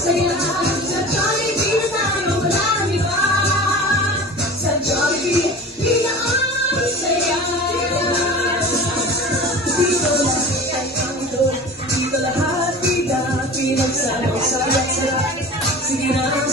Saya sa Jollibee na tayo walang iba. Sa Jollibee, di na ang saya. Dito lang ay ando, dito lahat bida, pinagsama sa sarap. Sige na.